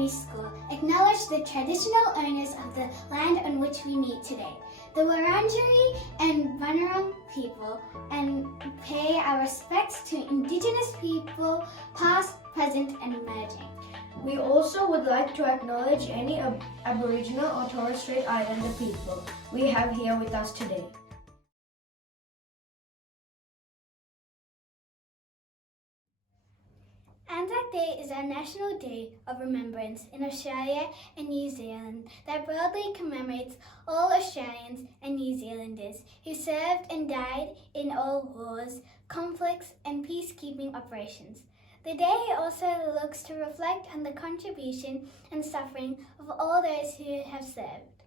Primary School acknowledge the traditional owners of the land on which we meet today, the Wurundjeri and Bunurong people, and pay our respects to Indigenous people, past, present and emerging. We also would like to acknowledge any Aboriginal or Torres Strait Islander people we have here with us today. Anzac Day is our national day of remembrance in Australia and New Zealand that broadly commemorates all Australians and New Zealanders who served and died in all wars, conflicts and peacekeeping operations. The day also looks to reflect on the contribution and suffering of all those who have served.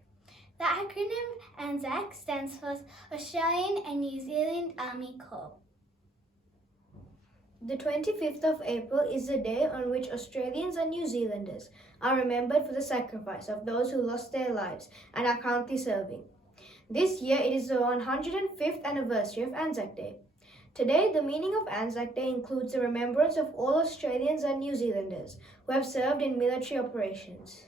The acronym ANZAC stands for Australian and New Zealand Army Corps. The 25th of April is the day on which Australians and New Zealanders are remembered for the sacrifice of those who lost their lives and are currently serving. This year it is the 105th anniversary of Anzac Day. Today, the meaning of Anzac Day includes the remembrance of all Australians and New Zealanders who have served in military operations.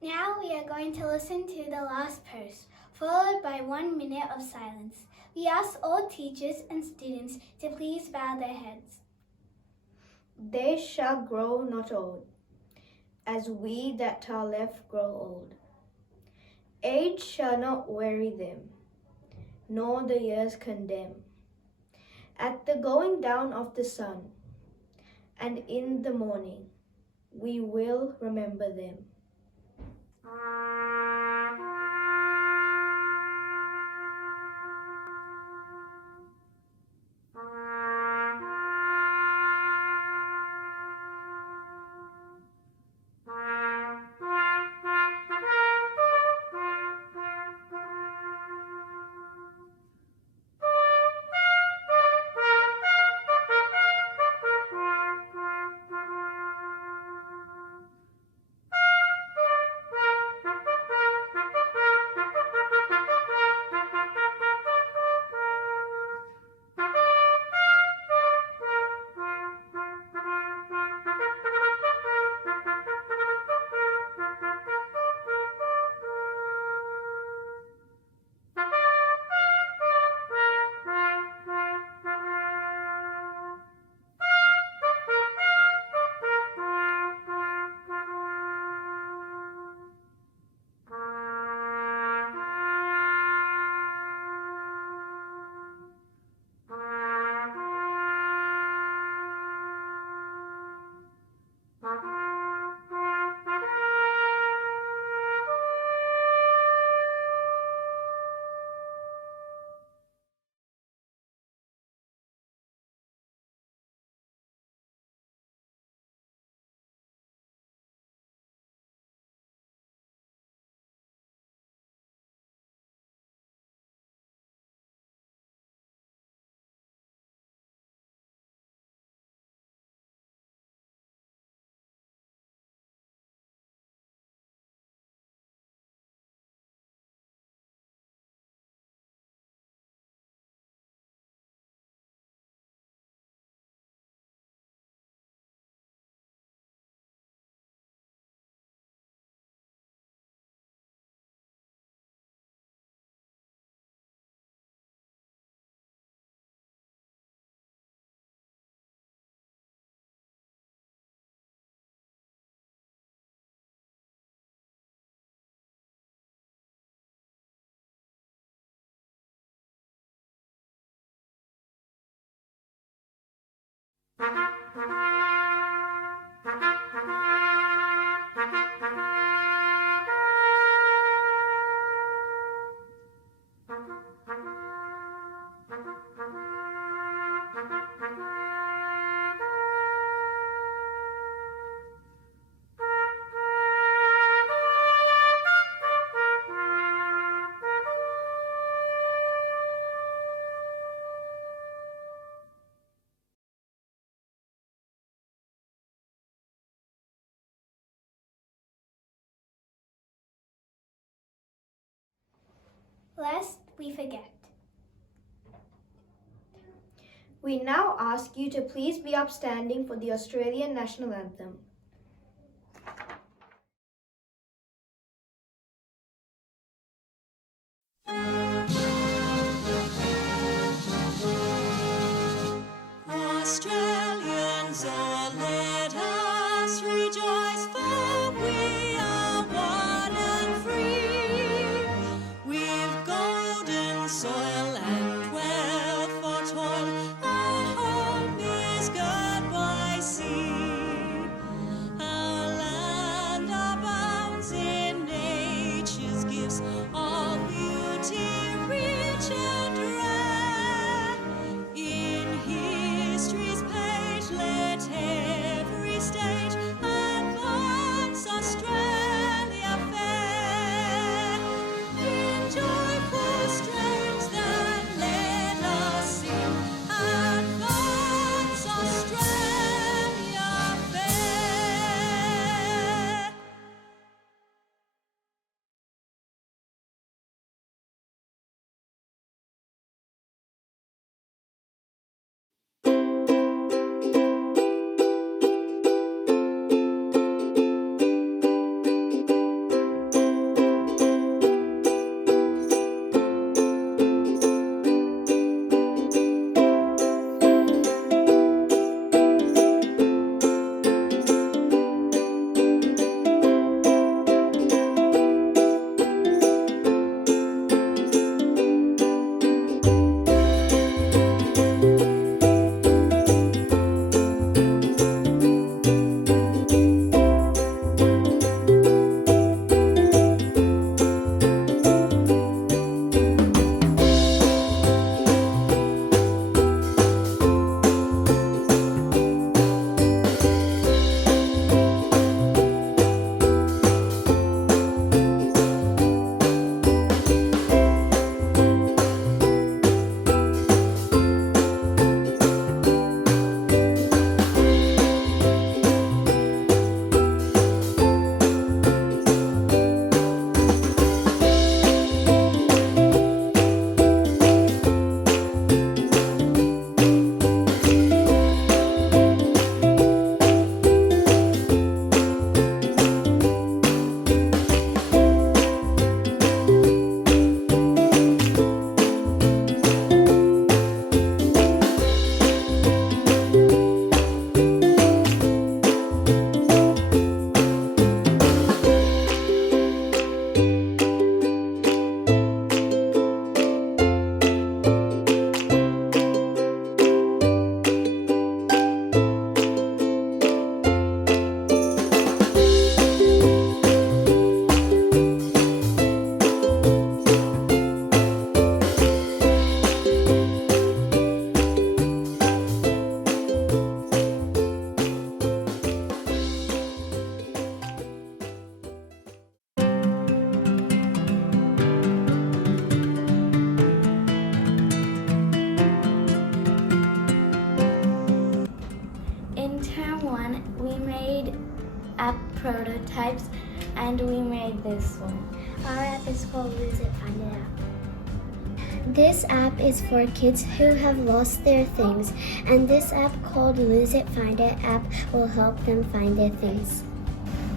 Now we are going to listen to the last post, followed by 1 minute of silence. We ask all teachers and students to please bow their heads. They shall grow not old, as we that are left grow old. Age shall not weary them, nor the years condemn. At the going down of the sun, and in the morning, we will remember them. Lest we forget. We now ask you to please be upstanding for the Australian National Anthem. prototypes, and we made this one. Our app is called Lose It, Find It Out. This app is for kids who have lost their things, and this app called Lose It, Find It app will help them find their things.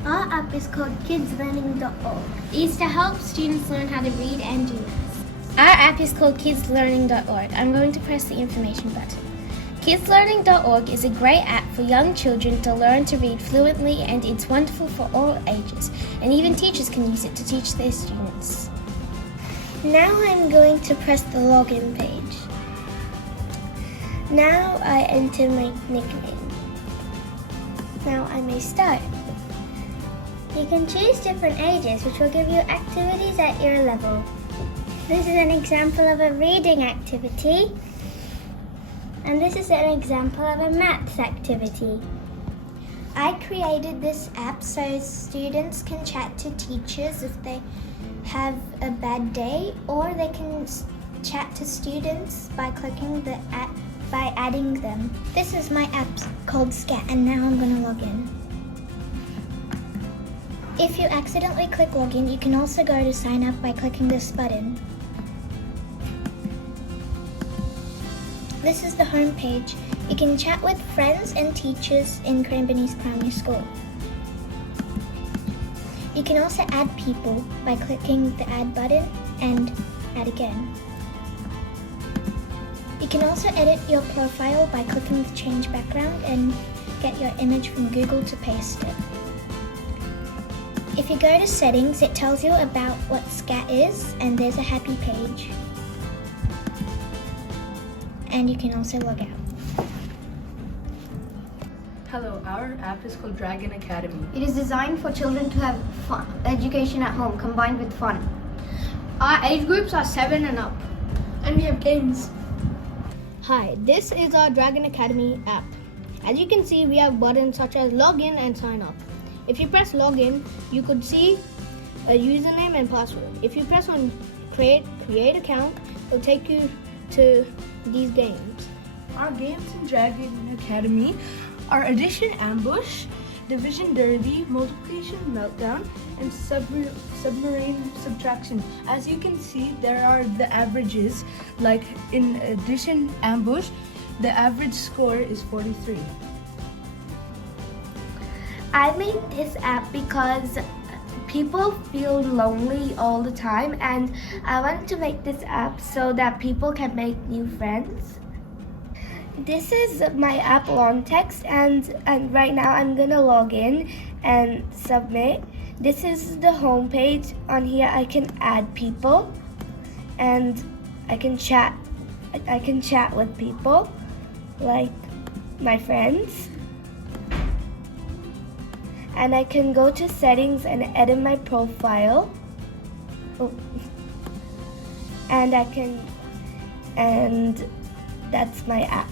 Our app is called KidsLearning.org. It's to help students learn how to read and do math. Our app is called KidsLearning.org. I'm going to press the information button. KidsLearning.org is a great app for young children to learn to read fluently, and it's wonderful for all ages, and even teachers can use it to teach their students. Now I'm going to press the login page. Now I enter my nickname. Now I may start. You can choose different ages, which will give you activities at your level. This is an example of a reading activity, and this is an example of a maths activity. I created this app so students can chat to teachers if they have a bad day, or they can chat to students by clicking the app by adding them. This is my app called Scat, and now I'm going to log in. If you accidentally click login, you can also go to sign up by clicking this button. This is the home page. You can chat with friends and teachers in Cranbourne East Primary School. You can also add people by clicking the add button and add again. You can also edit your profile by clicking the change background and get your image from Google to paste it. If you go to settings, it tells you about what Scat is, and there's a happy page. And you can also log out. Hello, our app is called Dragon Academy. It is designed for children to have fun, education at home combined with fun. Our age groups are 7 and up, and we have games. Hi, this is our Dragon Academy app. As you can see, we have buttons such as login and sign up. If you press login, you could see a username and password. If you press on create account, it'll take you to these games. Our games in Dragon Academy are Addition Ambush, Division Derby, Multiplication Meltdown, and Submarine Subtraction. As you can see, there are the averages. Like in Addition Ambush, the average score is 43. I made this app because people feel lonely all the time, and I wanted to make this app so that people can make new friends. This is my app long text, and right now I'm gonna log in and submit. This is the home page. On here I can add people, and I can chat with people like my friends. And I can go to settings and edit my profile. And that's my app.